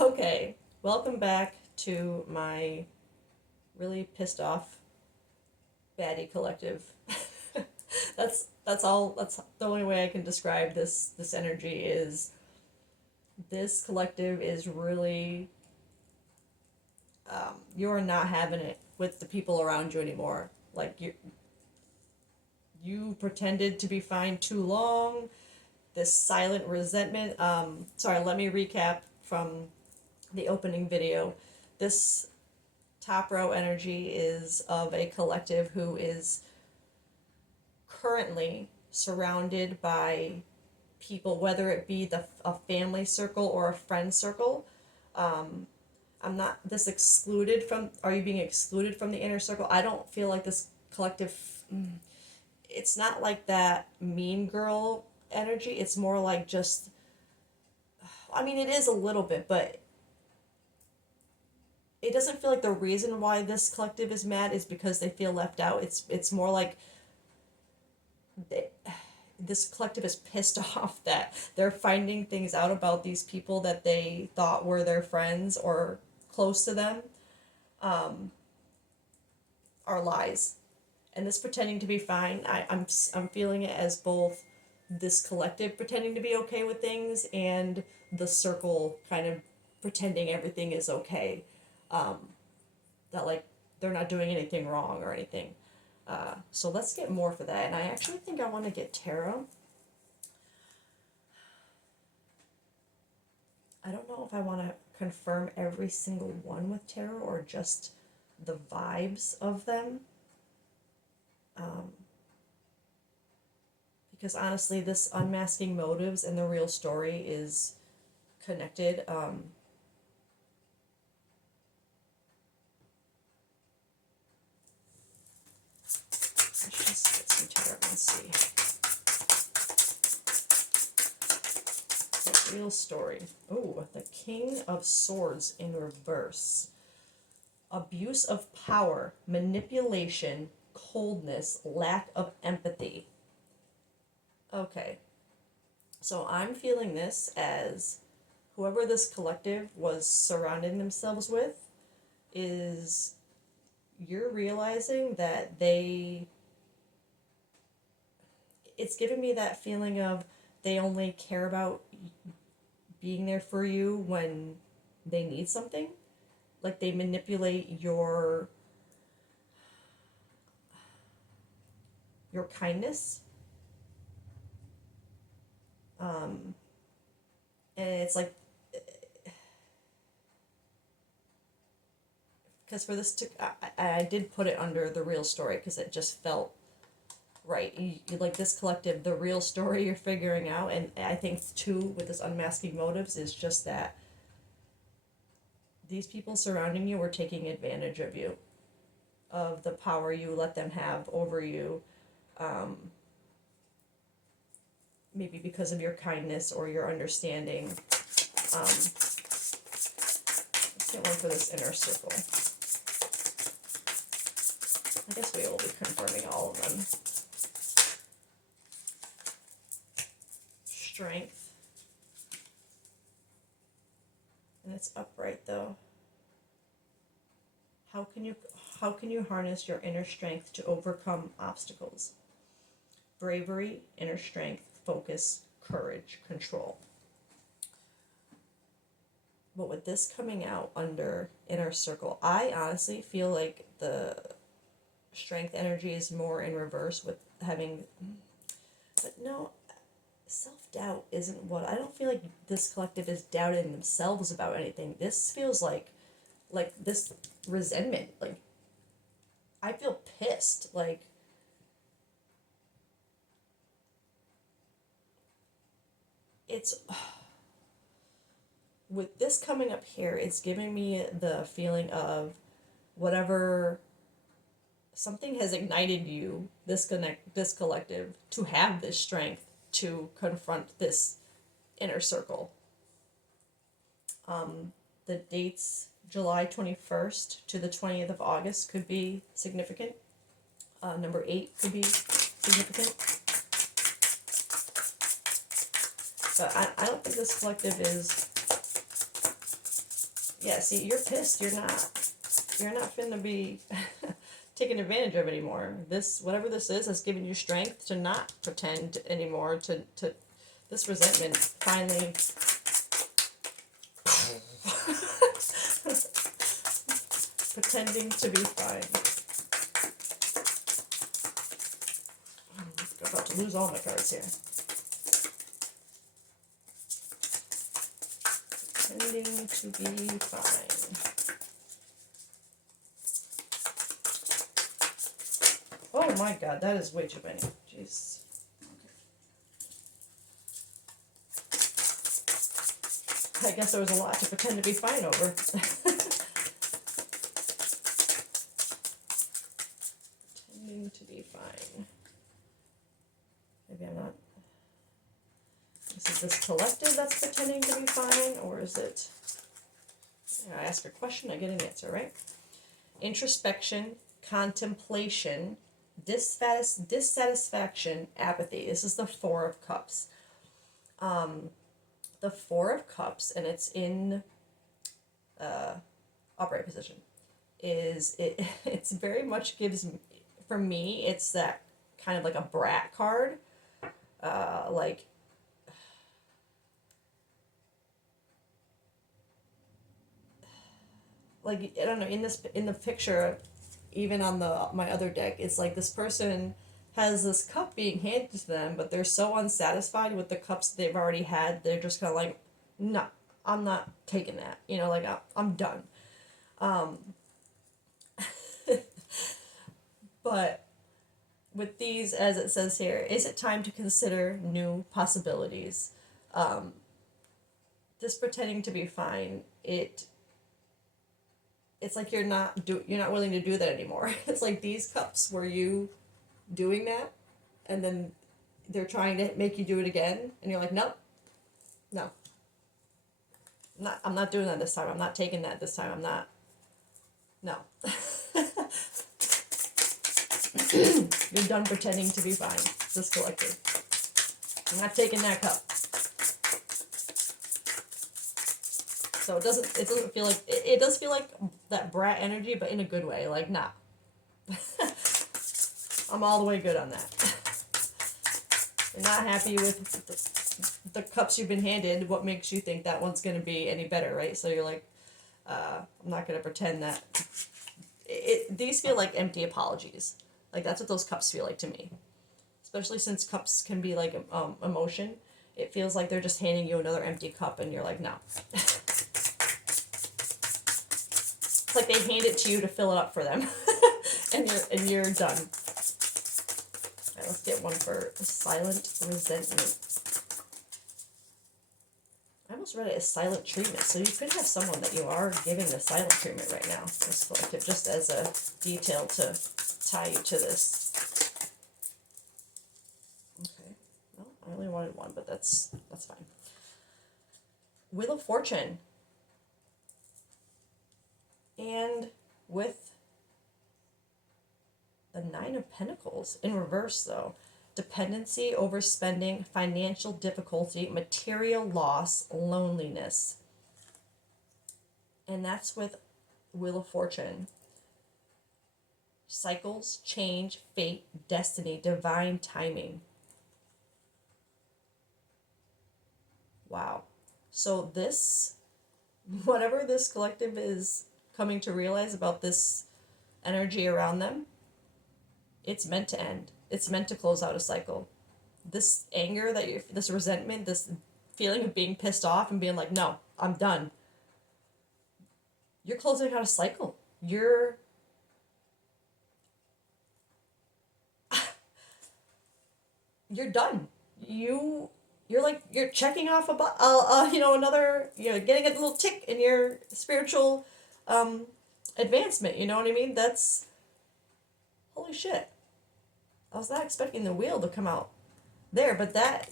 Okay, welcome back to my really pissed off baddie collective. That's all. That's the only way I can describe this energy is this collective is really you're not having it with the people around you anymore. Like you pretended to be fine too long. This silent resentment. Sorry, let me recap from the opening video. This top row energy is of a collective who is currently surrounded by people, whether it be a family circle or a friend circle. I'm not this excluded from. Are you being excluded from the inner circle? I don't feel like this collective. It's not like that mean girl energy. It's more like just. I mean, it is a little bit, but it doesn't feel like the reason why this collective is mad is because they feel left out. It's more like they, this collective is pissed off that they're finding things out about these people that they thought were their friends or close to them are lies. And this pretending to be fine, I'm feeling it as both this collective pretending to be okay with things and the circle kind of pretending everything is okay. That like they're not doing anything wrong or anything. So let's get more for that. And I actually think I want to get tarot. I don't know if I want to confirm every single one with tarot or just the vibes of them. Because honestly, this unmasking motives and the real story is connected. Let's just get some tarot and see. The real story. Oh, the King of Swords in reverse. Abuse of power, manipulation, coldness, lack of empathy. Okay, so I'm feeling this as whoever this collective was surrounding themselves with is you're realizing that it's giving me that feeling of they only care about being there for you when they need something. Like they manipulate your kindness. And it's like because for this to I did put it under the real story because it just felt right. You like this collective, the real story you're figuring out, and I think too with this unmasking motives is just that these people surrounding you were taking advantage of you, of the power you let them have over you, maybe because of your kindness or your understanding. Let's get one for this inner circle. I guess we will be confirming all of them. Strength. And it's upright though. How can you harness your inner strength to overcome obstacles? Bravery, inner strength, focus, courage, control. But with this coming out under inner circle, I honestly feel like the strength energy is more in reverse with having, but no, self-doubt isn't what, I don't feel like this collective is doubting themselves about anything. This feels like this resentment, like I feel pissed, like it's with this coming up here, it's giving me the feeling of whatever something has ignited you, this collective, to have this strength to confront this inner circle. The dates July 21st to the 20th of August could be significant. Number 8 could be significant. But I don't think this collective is Yeah, see, you're pissed. You're not finna be taken advantage of anymore. This, whatever this is, has given you strength to not pretend anymore. To this resentment finally pretending to be fine. I'm about to lose all my cards here. Pretending to be fine. Oh my god, that is way too many. Jeez. I guess there was a lot to pretend to be fine over. Pretending to be fine. Maybe I'm not. Is this collective that's pretending to be fine, or is it? I ask a question, I get an answer, right? Introspection, contemplation, dissatisfaction, apathy. This is the Four of Cups. The Four of Cups, and it's in upright position, is it? It's very much gives, for me, it's that kind of like a brat card, like. Like, I don't know, in the picture, even on my other deck, it's like this person has this cup being handed to them, but they're so unsatisfied with the cups they've already had, they're just kind of like, no, I'm not taking that. You know, like, I'm done. But with these, as it says here, is it time to consider new possibilities? This pretending to be fine, it's like you're not willing to do that anymore. It's like these cups were you doing that, and then they're trying to make you do it again, and you're like, nope, no, I'm not doing that this time. I'm not taking that this time. I'm not. No. You're done pretending to be fine. This collective. I'm not taking that cup. So it doesn't feel like, it does feel like that brat energy, but in a good way. Like, nah. I'm all the way good on that. You're not happy with the cups you've been handed. What makes you think that one's going to be any better, right? So you're like, I'm not going to pretend that. These feel like empty apologies. Like, that's what those cups feel like to me. Especially since cups can be like emotion. It feels like they're just handing you another empty cup, and you're like, no. It's like they hand it to you to fill it up for them, and you're done. All right, let's get one for silent resentment. I almost read it as silent treatment, so you could have someone that you are giving the silent treatment right now. This collective, just as a detail to tie you to this. Okay, well, I only wanted one, but that's fine. Wheel of Fortune. And with the Nine of Pentacles in reverse, though, dependency, overspending, financial difficulty, material loss, loneliness. And that's with Wheel of Fortune. Cycles, change, fate, destiny, divine timing. Wow. So this, whatever this collective is coming to realize about this energy around them, it's meant to end. It's meant to close out a cycle. This anger this resentment, this feeling of being pissed off and being like, no, I'm done. You're closing out a cycle. You're done. You're checking off another, getting a little tick in your spiritual advancement. You know what I mean? That's, holy shit. I was not expecting the wheel to come out there, but I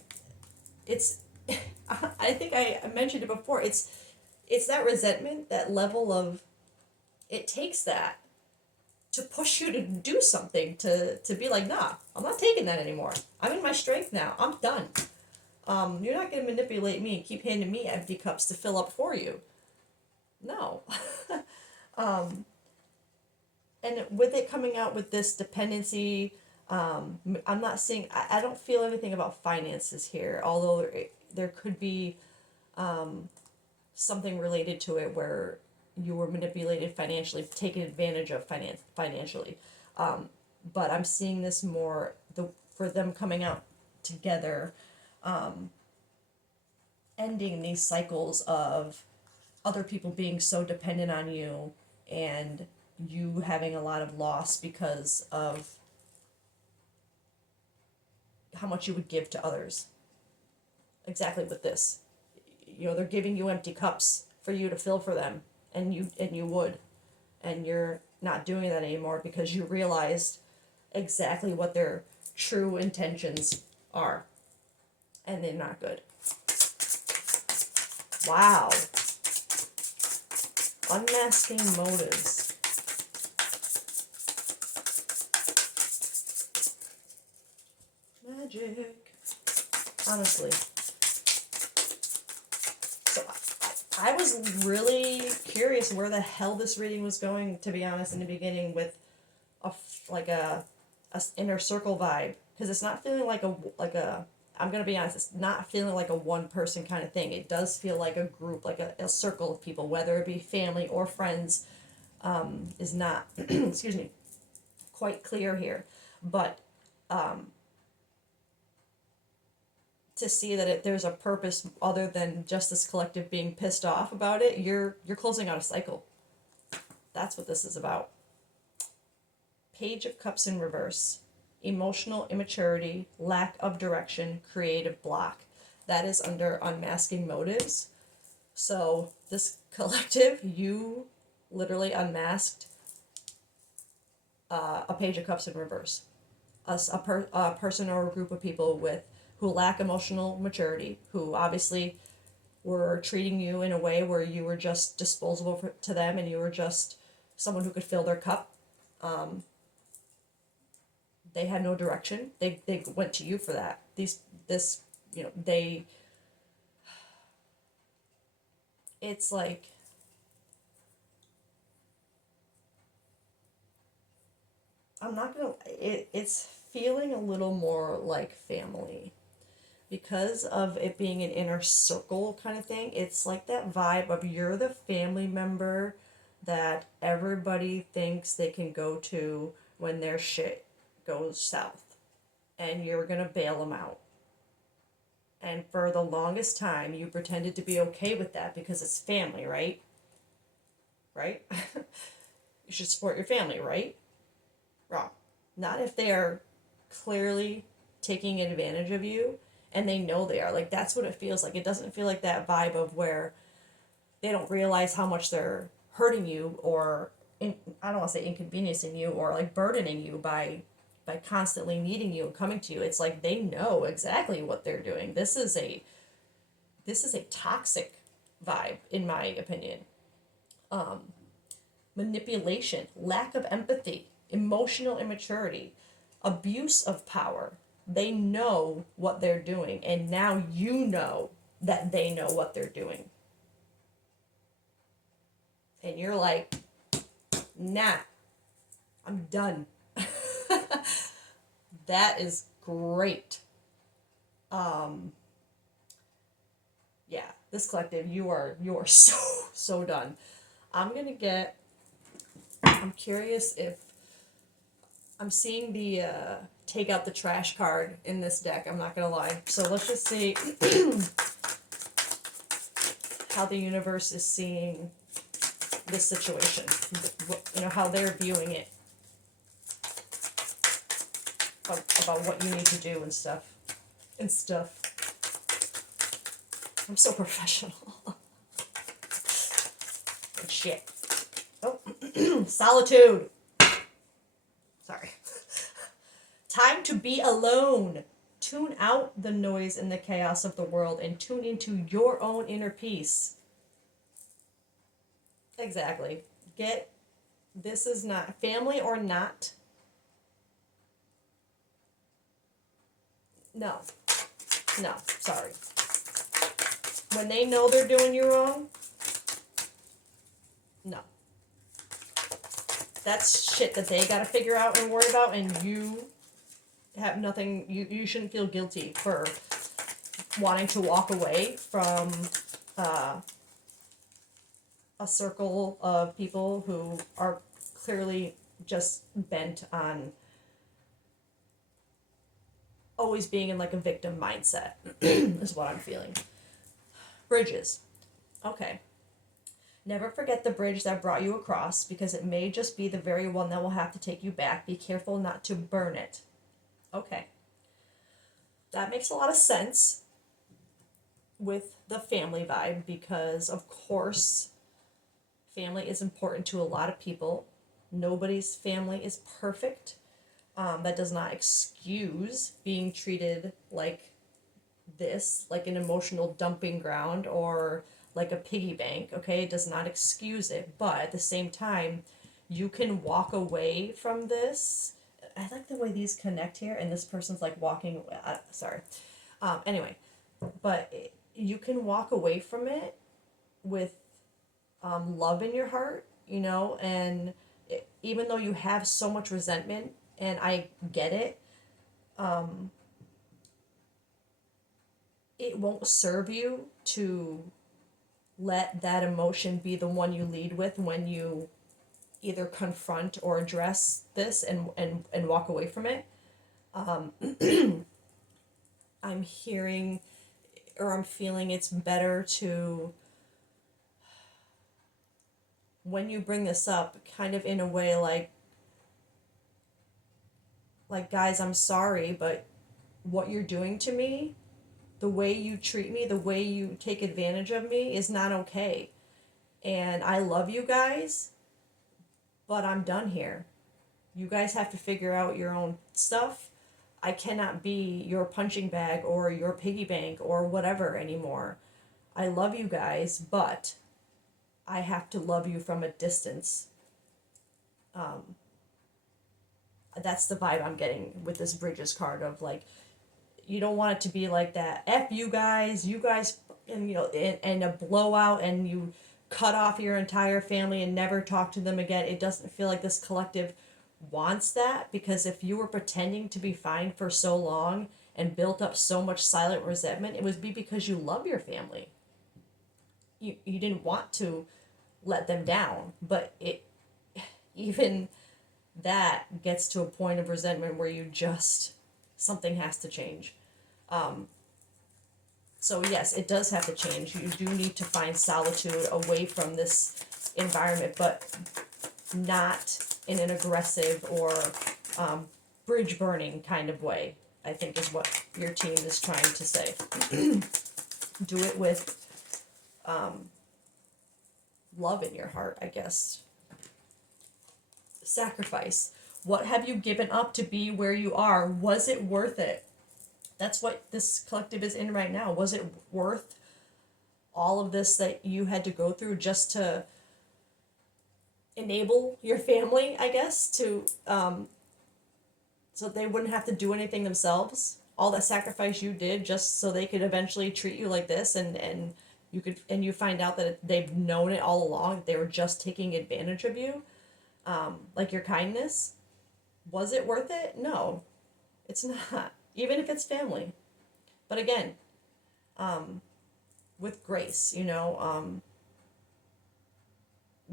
think I mentioned it before. It's that resentment, that level of, it takes that to push you to do something, to be like, nah, I'm not taking that anymore. I'm in my strength now. I'm done. You're not going to manipulate me and keep handing me empty cups to fill up for you. No. And with it coming out with this dependency, I'm not seeing, I don't feel anything about finances here, although there could be something related to it where you were manipulated financially, taken advantage of financially. But I'm seeing this more for them coming out together, ending these cycles of other people being so dependent on you and you having a lot of loss because of how much you would give to others. Exactly with this. They're giving you empty cups for you to fill for them, and you would. And you're not doing that anymore because you realized exactly what their true intentions are. And they're not good. Wow. Unmasking motives. Magic. Honestly. So I was really curious where the hell this reading was going, to be honest, in the beginning, with a inner circle vibe, because it's not feeling like a I'm gonna be honest, it's not feeling like a one person kind of thing. It does feel like a group, like a circle of people, whether it be family or friends, is not excuse me, quite clear here. But to see that there's a purpose other than just this collective being pissed off about it, you're closing out a cycle. That's what this is about. Page of Cups in reverse. Emotional immaturity, lack of direction, creative block. That is under unmasking motives. So this collective, you literally unmasked a Page of Cups in reverse. A person or a group of people who lack emotional maturity, who obviously were treating you in a way where you were just disposable to them, and you were just someone who could fill their cup. They had no direction. They went to you for that. It's like, it's feeling a little more like family. Because of it being an inner circle kind of thing, it's like that vibe of you're the family member that everybody thinks they can go to when their shit goes south. And you're going to bail them out. And for the longest time, you pretended to be okay with that because it's family, right? Right? You should support your family, right? Wrong. Not if they are clearly taking advantage of you, and they know they are. Like, that's what it feels like. It doesn't feel like that vibe of where they don't realize how much they're hurting you, or I don't want to say inconveniencing you, or like burdening you by constantly needing you and coming to you. It's like they know exactly what they're doing. This is a toxic vibe, in my opinion. Manipulation, lack of empathy, emotional immaturity, abuse of power. They know what they're doing, and now you know that they know what they're doing. And you're like, nah, I'm done. That is great. Yeah, this collective, you are so done. I'm curious if I'm seeing the take out the trash card in this deck. I'm not gonna lie. So let's just see how the universe is seeing this situation. How they're viewing it, about what you need to do and stuff. I'm so professional. And shit. Oh, solitude. Sorry. Time to be alone. Tune out the noise and the chaos of the world and tune into your own inner peace. Exactly. This is not family or not. No, sorry. When they know they're doing you wrong, No. That's shit that they gotta figure out and worry about, and you have nothing, you shouldn't feel guilty for wanting to walk away from a circle of people who are clearly just bent on always being in like a victim mindset is what I'm feeling. Bridges. Okay. Never forget the bridge that brought you across, because it may just be the very one that will have to take you back. Be careful not to burn it. Okay. That makes a lot of sense with the family vibe, because of course family is important to a lot of people. Nobody's family is perfect. That does not excuse being treated like this, like an emotional dumping ground or like a piggy bank, okay? It does not excuse it, but at the same time, you can walk away from this. I like the way these connect here, and this person's like walking, sorry. Anyway, but you can walk away from it with love in your heart, you know, and even though you have so much resentment, and I get it, it won't serve you to let that emotion be the one you lead with when you either confront or address this and walk away from it. I'm hearing, or I'm feeling it's better to, when you bring this up, kind of in a way like guys, I'm sorry, but what you're doing to me, the way you treat me, the way you take advantage of me is not okay. And I love you guys, but I'm done here. You guys have to figure out your own stuff. I cannot be your punching bag or your piggy bank or whatever anymore. I love you guys, but I have to love you from a distance. That's the vibe I'm getting with this Bridges card of like, you don't want it to be like that. F you guys, and you know, and a blowout, and you cut off your entire family and never talk to them again. It doesn't feel like this collective wants that, because if you were pretending to be fine for so long and built up so much silent resentment, it would be because you love your family. You didn't want to let them down, but it, even that gets to a point of resentment where you just, something has to change. So yes, it does have to change. You do need to find solitude away from this environment, but not in an aggressive or bridge burning kind of way, I think is what your team is trying to say. Do it with love in your heart, I guess. Sacrifice. What have you given up to be where you are? Was it worth it? That's what this collective is in right now. Was it worth all of this that you had to go through just to enable your family, I guess, to so they wouldn't have to do anything themselves? All that sacrifice you did just so they could eventually treat you like this, and you could, and you find out that they've known it all along, that they were just taking advantage of you, like your kindness. Was it worth it? No, it's not. Even if it's family. But again, with grace, you know,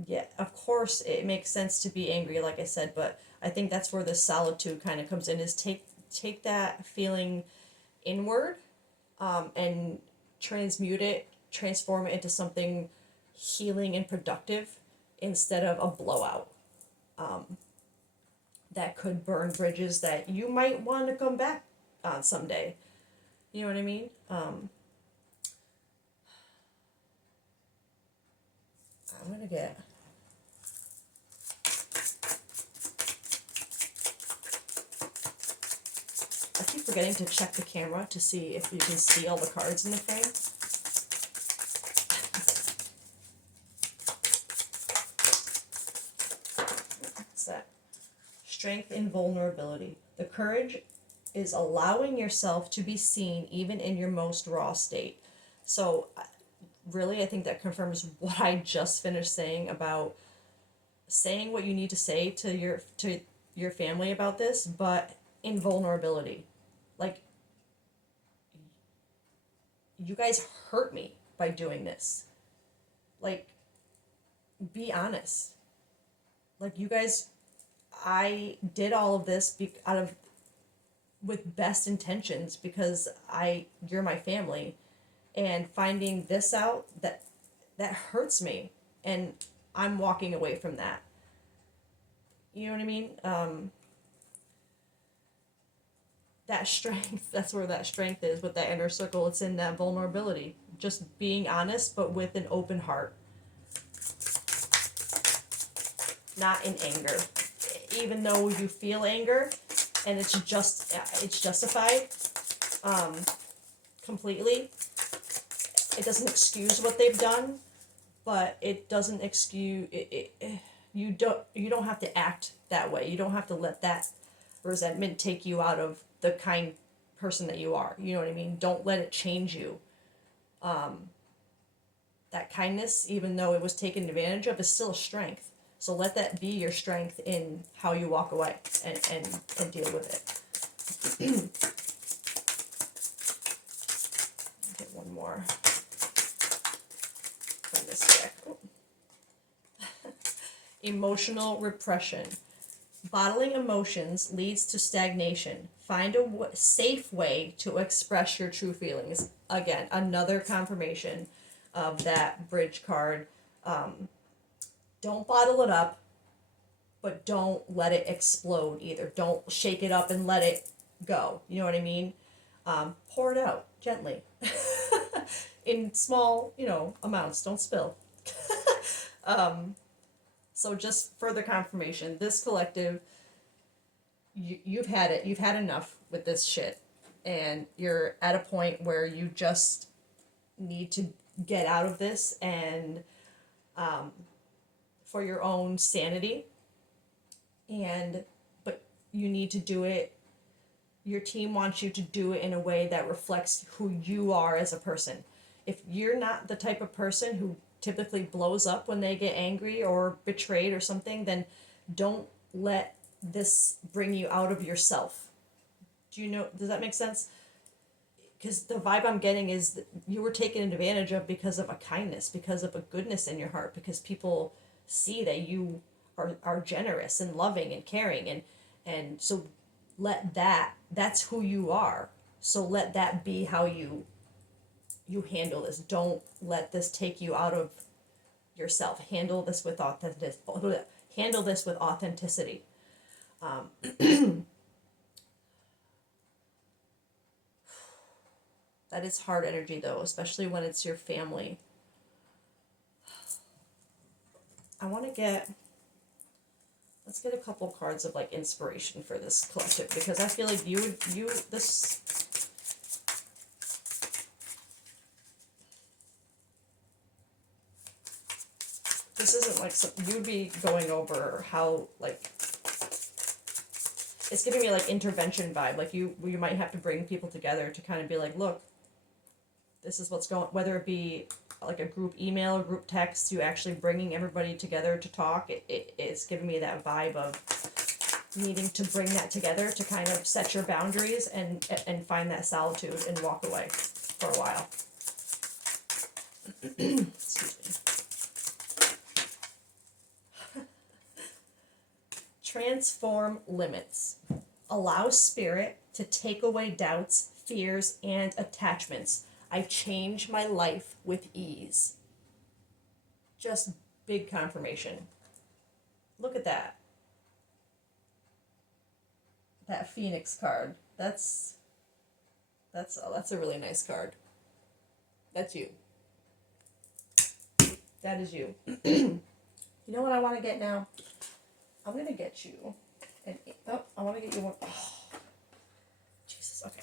yeah, of course it makes sense to be angry, like I said, but I think that's where the solitude kind of comes in, is take that feeling inward, and transform it into something healing and productive instead of a blowout. That could burn bridges that you might want to come back on someday. You know what I mean? I'm gonna get. I keep forgetting to check the camera to see if you can see all the cards in the frame. What's that? Strength and vulnerability. The courage is allowing yourself to be seen even in your most raw state. So really, I think that confirms what I just finished saying about saying what you need to say to your family about this, but in vulnerability. Like, you guys hurt me by doing this. Like, be honest. Like, you guys, I did all of this out of with best intentions because you're my family, and finding this out, that hurts me, and I'm walking away from that. You know what I mean? That strength, that's where that strength is with that inner circle. It's in that vulnerability, just being honest, but with an open heart, not in anger. Even though you feel anger and it's justified, completely, it doesn't excuse what they've done, but it doesn't excuse you don't have to act that way. You don't have to let that resentment take you out of the kind person that you are. You know what I mean? Don't let it change you. That kindness, even though it was taken advantage of, is still a strength. So let that be your strength in how you walk away and deal with it. Get one more from this deck. Emotional repression. Bottling emotions leads to stagnation. Find a safe way to express your true feelings. Again, another confirmation of that bridge card. Don't bottle it up, but don't let it explode either. Don't shake it up and let it go. You know what I mean? Pour it out gently in small, amounts. Don't spill. So just further confirmation, this collective, you've had it. You've had enough with this shit. And you're at a point where you just need to get out of this, and for your own sanity. But you need to do it. Your team wants you to do it in a way that reflects who you are as a person. If you're not the type of person who typically blows up when they get angry or betrayed or something, then don't let this bring you out of yourself. Does that make sense? Because the vibe I'm getting is that you were taken advantage of because of a kindness, because of a goodness in your heart, because people see that you are generous and loving and caring, and so that's who you are. So let that be how you handle this. Don't let this take you out of yourself. Handle this with authenticity. That is hard energy though, especially when it's your family. Let's get a couple cards of like inspiration for this collective, because I feel like this isn't like you'd be going over how, like, it's giving me like intervention vibe. Like you might have to bring people together to kind of be like, look, this is what's going, whether it be like a group email or group text, you actually bringing everybody together to talk. It's giving me that vibe of needing to bring that together to kind of set your boundaries and find that solitude and walk away for a while. Excuse me. Transform limits. Allow spirit to take away doubts, fears, and attachments. I change my life with ease. Just big confirmation. Look at that. That Phoenix card. That's a really nice card. That's you. That is you. You know what I want to get now? I'm going to get you I want to get you one. Oh, Jesus, okay.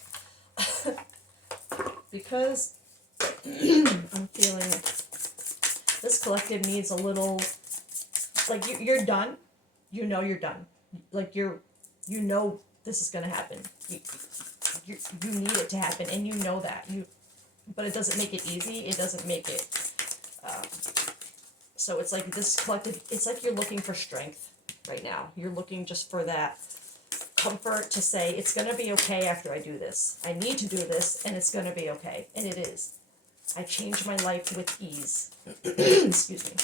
Because I'm feeling this collective needs a little, like, you're done. You know you're done. Like, you know this is going to happen. You need it to happen, and you know that. But it doesn't make it easy. It doesn't make it So it's like this collective, it's like you're looking for strength right now. You're looking just for that comfort to say, it's going to be okay after I do this. I need to do this, and it's going to be okay. And it is. I change my life with ease. Excuse me.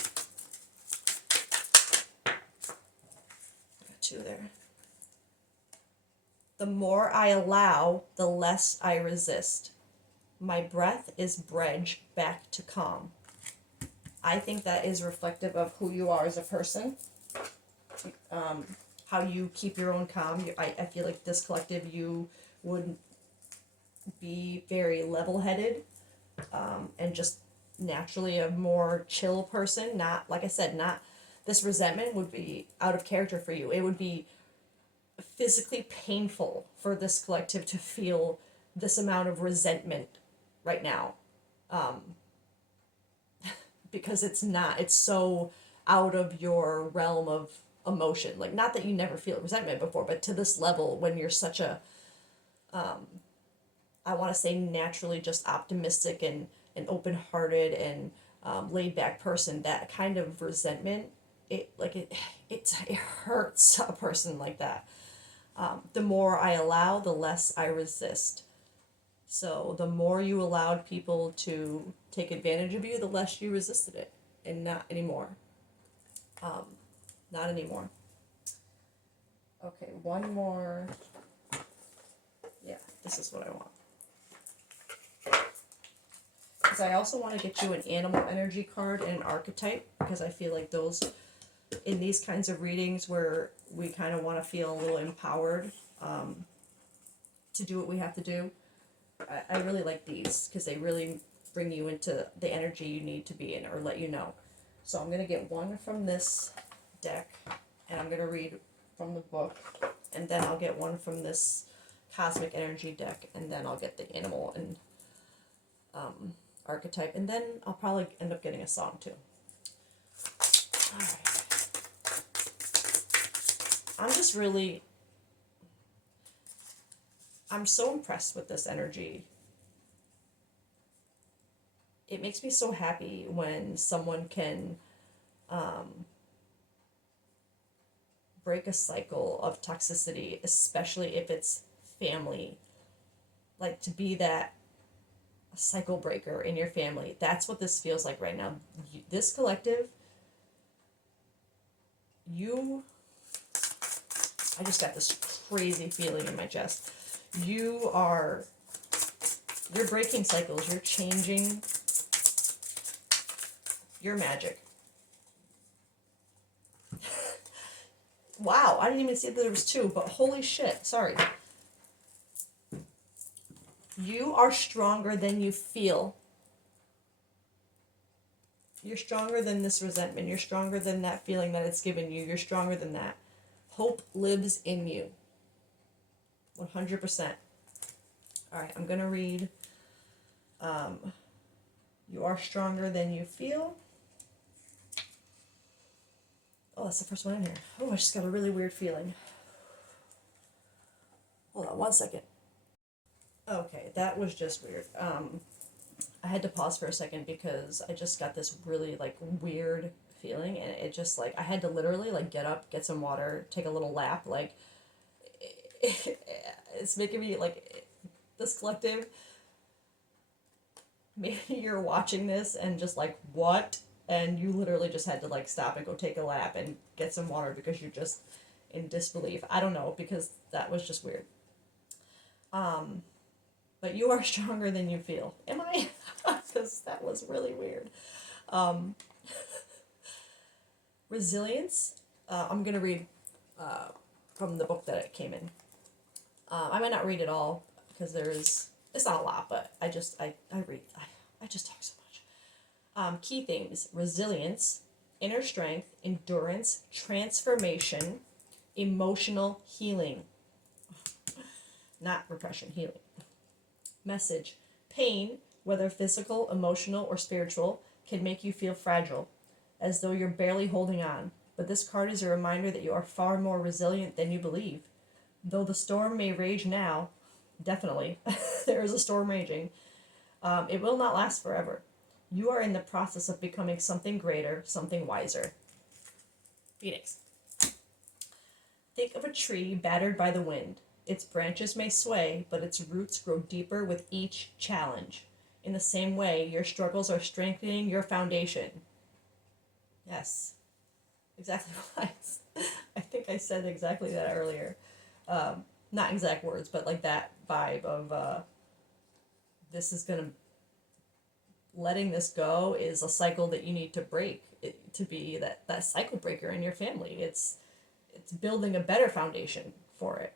Got two there. The more I allow, the less I resist. My breath is bridge back to calm. I think that is reflective of who you are as a person. How you keep your own calm. I feel like this collective, you would be very level-headed, and just naturally a more chill person. Not, like I said, not, this resentment would be out of character for you. It would be physically painful for this collective to feel this amount of resentment right now, because it's so out of your realm of emotion. Like, not that you never feel resentment before, but to this level, when you're such a I want to say naturally just optimistic and open-hearted and laid-back person, that kind of resentment, it hurts a person like that. The more I allow, the less I resist. So the more you allowed people to take advantage of you, the less you resisted it. And not anymore. Not anymore. Okay, one more. Yeah, this is what I want. Because I also want to get you an animal energy card and an archetype, because I feel like those, in these kinds of readings where we kind of want to feel a little empowered to do what we have to do, I really like these, because they really bring you into the energy you need to be in, or let you know. So I'm going to get one from this deck, and I'm going to read from the book, and then I'll get one from this cosmic energy deck, and then I'll get the animal and archetype, and then I'll probably end up getting a song too. Alright. I'm so impressed with this energy. It makes me so happy when someone can break a cycle of toxicity, especially if it's family. Like, to be that cycle breaker in your family. That's what this feels like right now. This collective, I just got this crazy feeling in my chest. You're breaking cycles. You're changing your magic. Wow, I didn't even see that there was two, but holy shit, sorry. You are stronger than you feel. You're stronger than this resentment. You're stronger than that feeling that it's given you. You're stronger than that. Hope lives in you. 100%. All right, I'm going to read You Are Stronger Than You Feel. Oh, that's the first one in here. Oh, I just got a really weird feeling. Hold on one second. Okay, that was just weird. I had to pause for a second because I just got this really, like, weird feeling, and it just, like, I had to literally, like, get up, get some water, take a little lap, like, it's making me, like, this collective, maybe you're watching this and just like, what? And you literally just had to, like, stop and go take a lap and get some water because you're just in disbelief. I don't know, because that was just weird. But you are stronger than you feel. Am I? Because that was really weird. Resilience. I'm going to read from the book that it came in. I might not read it all because it's not a lot, but I just talk so much. Key themes: resilience, inner strength, endurance, transformation, emotional healing. Not repression, healing. Message: pain, whether physical, emotional, or spiritual, can make you feel fragile, as though you're barely holding on. But this card is a reminder that you are far more resilient than you believe. Though the storm may rage now, definitely, there is a storm raging, it will not last forever. You are in the process of becoming something greater, something wiser. Phoenix. Think of a tree battered by the wind. Its branches may sway, but its roots grow deeper with each challenge. In the same way, your struggles are strengthening your foundation. Yes, exactly what I think I said exactly that earlier. Not exact words, but like that vibe of this is gonna letting this go is a cycle that you need to break to be that cycle breaker in your family. It's building a better foundation for it.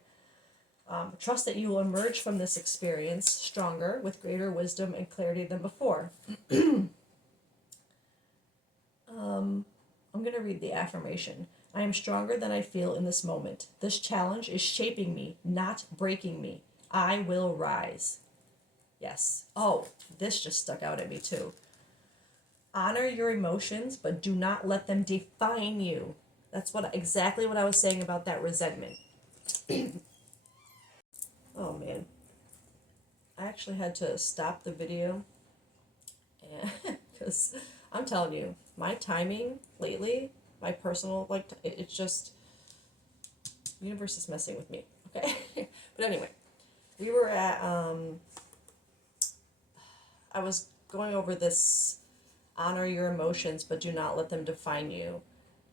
Trust that you will emerge from this experience stronger with greater wisdom and clarity than before. I'm going to read the affirmation. I am stronger than I feel in this moment. This challenge is shaping me, not breaking me. I will rise. Yes. Oh, this just stuck out at me too. Honor your emotions, but do not let them define you. That's exactly what I was saying about that resentment. Oh man. I actually had to stop the video because I'm telling you, my timing lately, my personal, it's just, the universe is messing with me, okay? But anyway, we were at, I was going over this honor your emotions, but do not let them define you,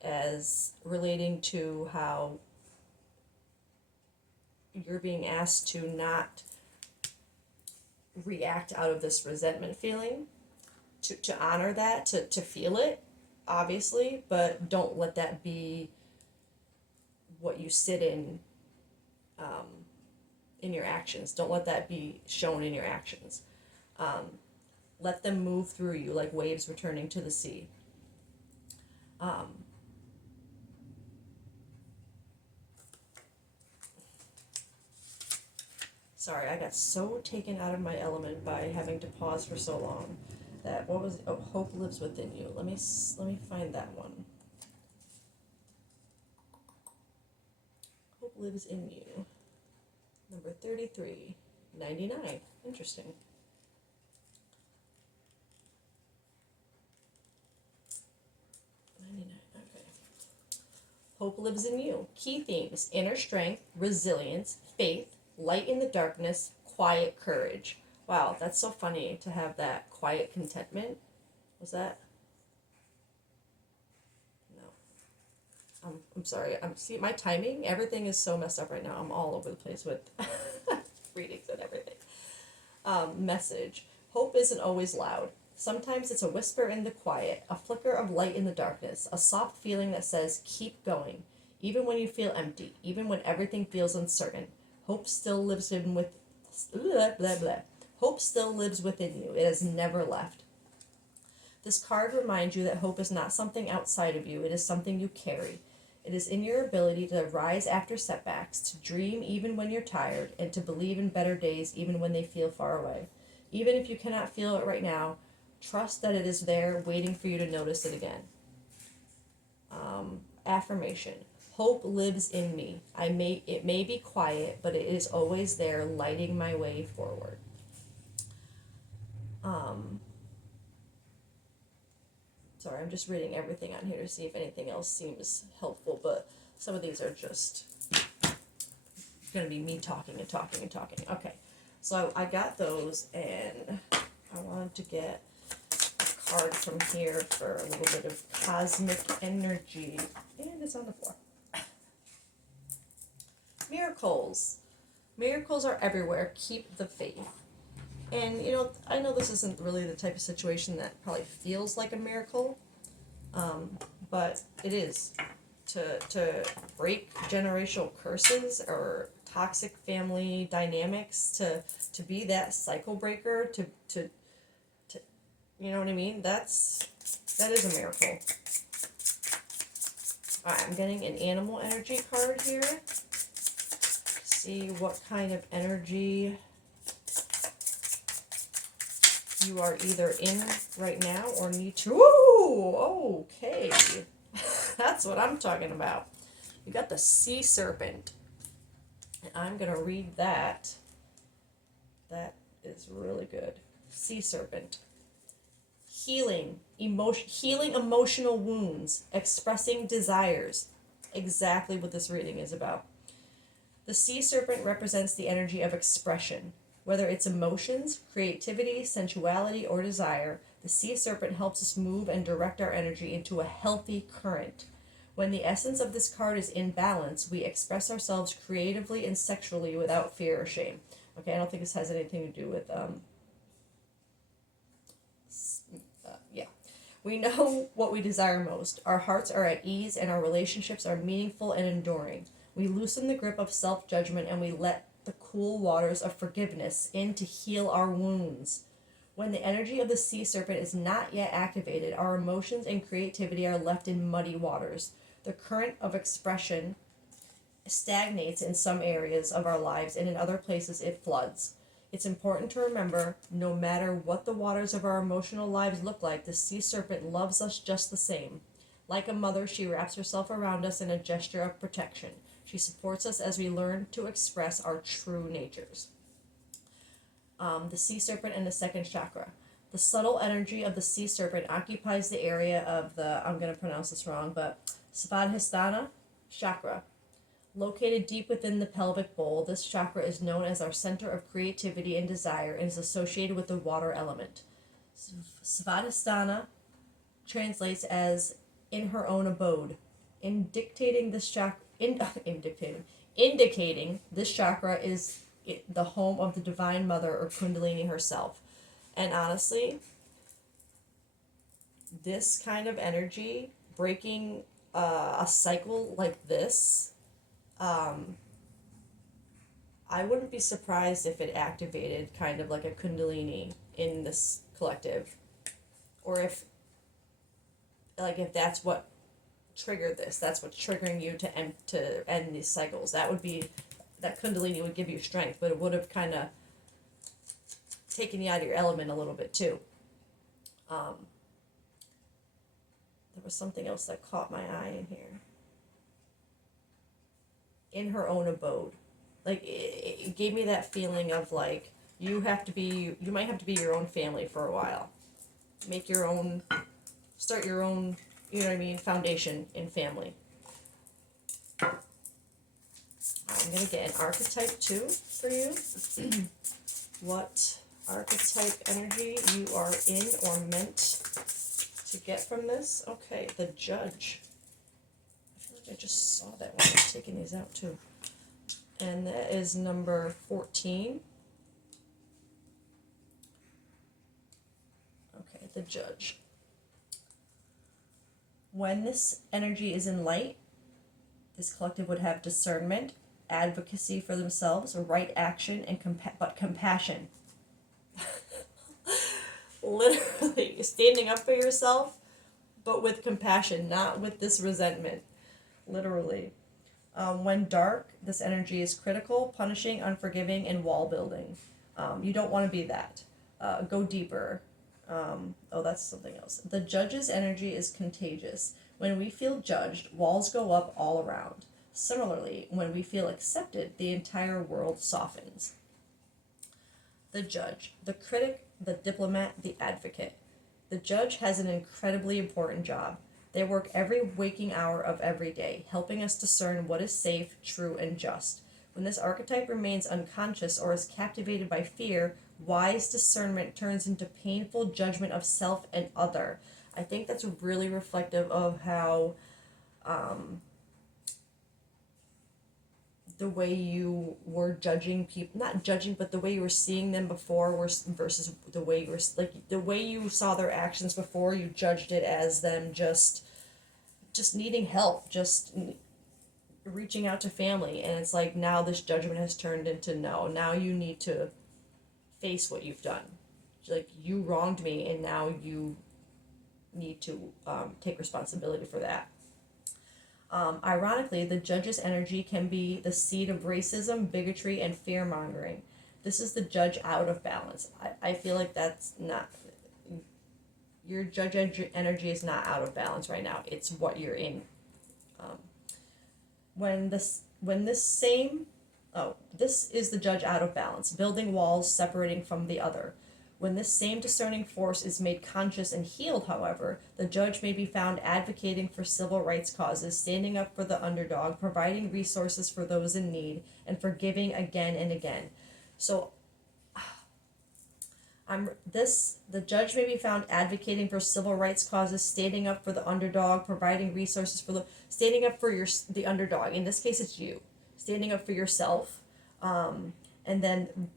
as relating to how you're being asked to not react out of this resentment feeling, to honor that, to feel it, obviously, but don't let that be what you sit in your actions. Don't let that be shown in your actions. Let them move through you like waves returning to the sea. Sorry, I got so taken out of my element by having to pause for so long. That what was hope lives within you. Let me find that one. Hope lives in you. Number 33, 99. Interesting. Okay. Hope lives in you. Key themes: inner strength, resilience, faith, light in the darkness, quiet courage. Wow, that's so funny to have that quiet contentment. Was that? No. I'm sorry. See, my timing, everything is so messed up right now. I'm all over the place with readings and everything. Message. Hope isn't always loud. Sometimes it's a whisper in the quiet, a flicker of light in the darkness, a soft feeling that says, keep going. Even when you feel empty, even when everything feels uncertain, hope still lives Hope still lives within you. It has never left. This card reminds you that hope is not something outside of you, it is something you carry. It is in your ability to rise after setbacks, to dream even when you're tired, and to believe in better days even when they feel far away. Even if you cannot feel it right now, trust that it is there waiting for you to notice it again. Affirmation. Hope lives in me. It may be quiet, but it is always there, lighting my way forward. Sorry, I'm just reading everything on here to see if anything else seems helpful, but some of these are just going to be me talking and talking and talking. Okay, so I got those, and I wanted to get a card from here for a little bit of cosmic energy, and it's on the floor. Miracles. Miracles are everywhere. Keep the faith. And, I know this isn't really the type of situation that probably feels like a miracle, but it is. To break generational curses or toxic family dynamics, to be that cycle breaker, to you know what I mean? That is a miracle. Alright, I'm getting an animal energy card here. See what kind of energy you are either in right now or need to. Ooh, okay. That's what I'm talking about. You got the sea serpent. And I'm going to read that. That is really good. Sea serpent. healing emotional wounds, expressing desires. Exactly what this reading is about. The sea serpent represents the energy of expression. Whether it's emotions, creativity, sensuality, or desire, the sea serpent helps us move and direct our energy into a healthy current. When the essence of this card is in balance, we express ourselves creatively and sexually without fear or shame. Okay, I don't think this has anything to do with yeah. We know what we desire most. Our hearts are at ease and our relationships are meaningful and enduring. We loosen the grip of self judgment and we let the cool waters of forgiveness in to heal our wounds. When the energy of the sea serpent is not yet activated, our emotions and creativity are left in muddy waters. The current of expression stagnates in some areas of our lives, and in other places it floods. It's important to remember no matter what the waters of our emotional lives look like, the sea serpent loves us just the same. Like a mother, she wraps herself around us in a gesture of protection. She supports us as we learn to express our true natures. The sea serpent and the second chakra. The subtle energy of the sea serpent occupies the area of the, I'm going to pronounce this wrong, but Svadhisthana chakra. Located deep within the pelvic bowl, this chakra is known as our center of creativity and desire and is associated with the water element. Svadhisthana translates as in her own abode. Indicating this chakra is the home of the Divine Mother or Kundalini herself. And honestly, this kind of energy, breaking a cycle like this, I wouldn't be surprised if it activated kind of like a Kundalini in this collective, or if that's what triggered this, that's what's triggering you to end these cycles. That Kundalini would give you strength, but it would have kind of taken you out of your element a little bit too. There was something else that caught my eye in here. In her own abode. Like, it gave me that feeling of like, you might have to be your own family for a while. Start your own, you know what I mean, foundation in family. I'm going to get an archetype too for you. What archetype energy you are in or meant to get from this. Okay, the Judge. I feel like I just saw that when I was taking these out too. And that is number 14. Okay, the Judge. When this energy is in light, this collective would have discernment, advocacy for themselves, right action, and compassion. Literally, standing up for yourself, but with compassion, not with this resentment. Literally. When dark, this energy is critical, punishing, unforgiving, and wall building. You don't want to be that. Go deeper. That's something else. The Judge's energy is contagious. When we feel judged, walls go up all around. Similarly, when we feel accepted, the entire world softens. The Judge, the critic, the diplomat, the advocate. The Judge has an incredibly important job. They work every waking hour of every day, helping us discern what is safe, true, and just. When this archetype remains unconscious or is captivated by fear, wise discernment turns into painful judgment of self and other. I think that's really reflective of how the way you were judging people, not judging, but the way you were seeing them before versus the way you were, like, the way you saw their actions before, you judged it as them just needing help, just reaching out to family. And it's like, now this judgment has turned into, no, now you need to face what you've done. Like, you wronged me, and now you need to take responsibility for that. Ironically, the Judge's energy can be the seed of racism, bigotry, and fear-mongering. This is the Judge out of balance. I feel like that's not... Your Judge energy is not out of balance right now. It's what you're in. This is the Judge out of balance, building walls separating from the other. When this same discerning force is made conscious and healed, however, the judge may be found advocating for civil rights causes, standing up for the underdog, providing resources for those in need, and forgiving again and again. So the judge may be found advocating for civil rights causes, standing up for the underdog, providing resources for standing up for the underdog. In this case, it's you standing up for yourself, and then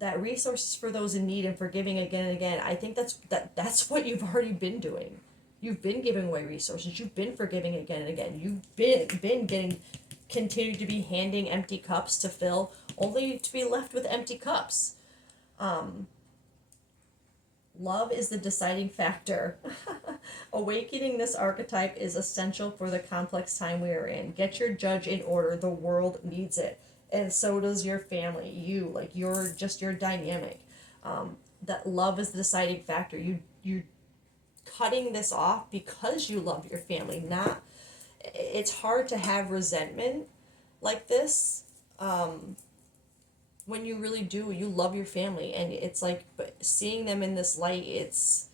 that resources for those in need and forgiving again and again. I think that's what you've already been doing. You've been giving away resources. You've been forgiving again and again. You've been continue to be handing empty cups to fill, only to be left with empty cups. Love is the deciding factor. Awakening this archetype is essential for the complex time we are in. Get your judge in order. The world needs it. And so does your family. You're dynamic. That love is the deciding factor. You're cutting this off because you love your family. It's hard to have resentment like this. When you really do, you love your family, and it's like, but seeing them in this light, it's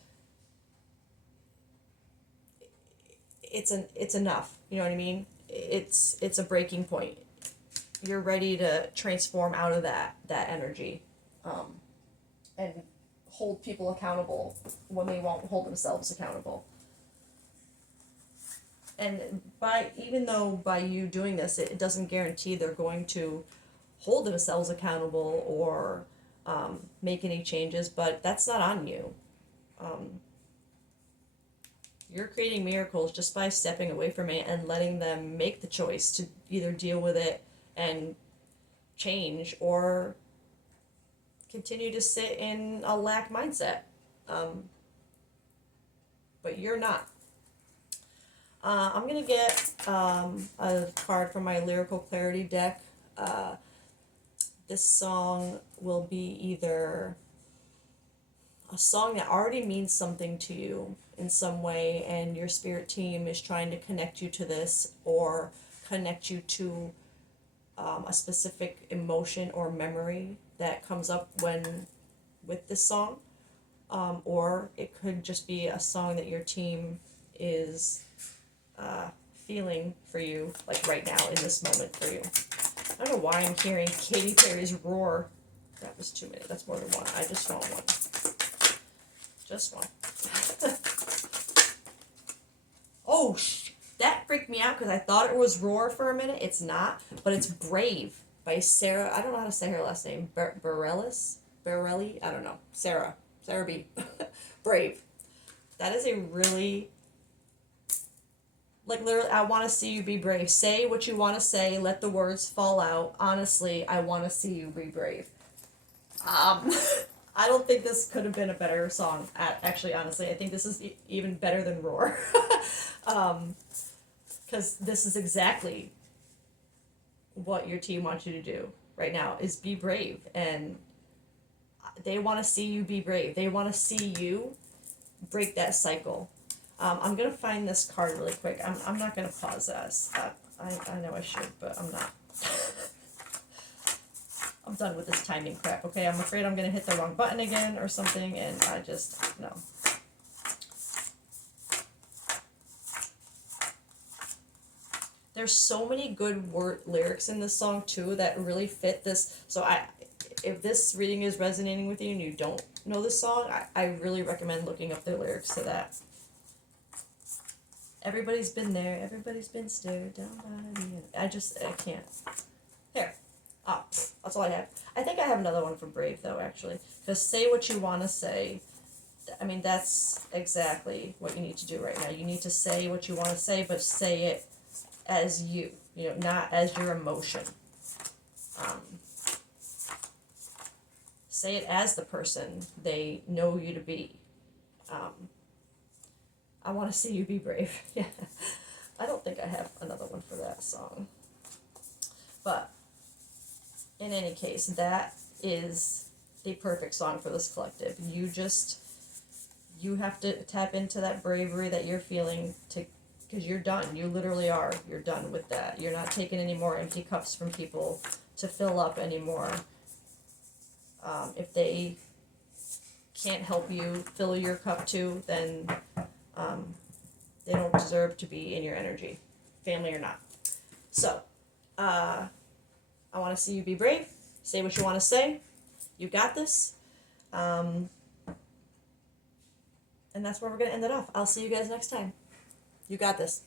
enough. You know what I mean? It's a breaking point. You're ready to transform out of that even and hold people accountable when they won't hold themselves accountable. And by you doing this, it doesn't guarantee they're going to hold themselves accountable or make any changes, but that's not on you. You're creating miracles just by stepping away from it and letting them make the choice to either deal with it and change or continue to sit in a lack mindset. But you're not. I'm going to get a card from my Lyrical Clarity deck. This song will be either a song that already means something to you in some way, and your spirit team is trying to connect you to this or connect you to a specific emotion or memory that comes up with this song, or it could just be a song that your team is feeling for you, like right now in this moment for you. I don't know why I'm hearing Katy Perry's Roar. That was too many. That's more than one. I just want one. Just one. Oh, that freaked me out because I thought it was Roar for a minute. It's not, but it's Brave by Sarah. I don't know how to say her last name. Bareilles? I don't know. Sarah B. Brave. That is a really, literally, I want to see you be brave. Say what you want to say. Let the words fall out. Honestly, I want to see you be brave. I don't think this could have been a better song. Actually, honestly, I think this is even better than Roar. Because this is exactly what your team wants you to do right now, is be brave. And they want to see you be brave. They want to see you break that cycle. I'm going to find this card really quick. I'm not going to pause this. I know I should, but I'm not. I'm done with this timing crap, okay? I'm afraid I'm going to hit the wrong button again or something, and I just, no. There's so many good lyrics in this song, too, that really fit this. So if this reading is resonating with you and you don't know this song, I really recommend looking up the lyrics to that. Everybody's been there. Everybody's been stared down by the end. I can't. Here. That's all I have. I think I have another one for Brave, though, actually. Because say what you want to say. I mean, that's exactly what you need to do right now. You need to say what you want to say, but say it as you. Not as your emotion. Say it as the person they know you to be. I want to see you be brave. Yeah. I don't think I have another one for that song. But in any case, that is the perfect song for this collective. You have to tap into that bravery that you're feeling because you're done. You literally are. You're done with that. You're not taking any more empty cups from people to fill up anymore. If they can't help you fill your cup too, then they don't deserve to be in your energy, family or not. So, I want to see you be brave. Say what you want to say. You got this. And that's where we're going to end it off. I'll see you guys next time. You got this.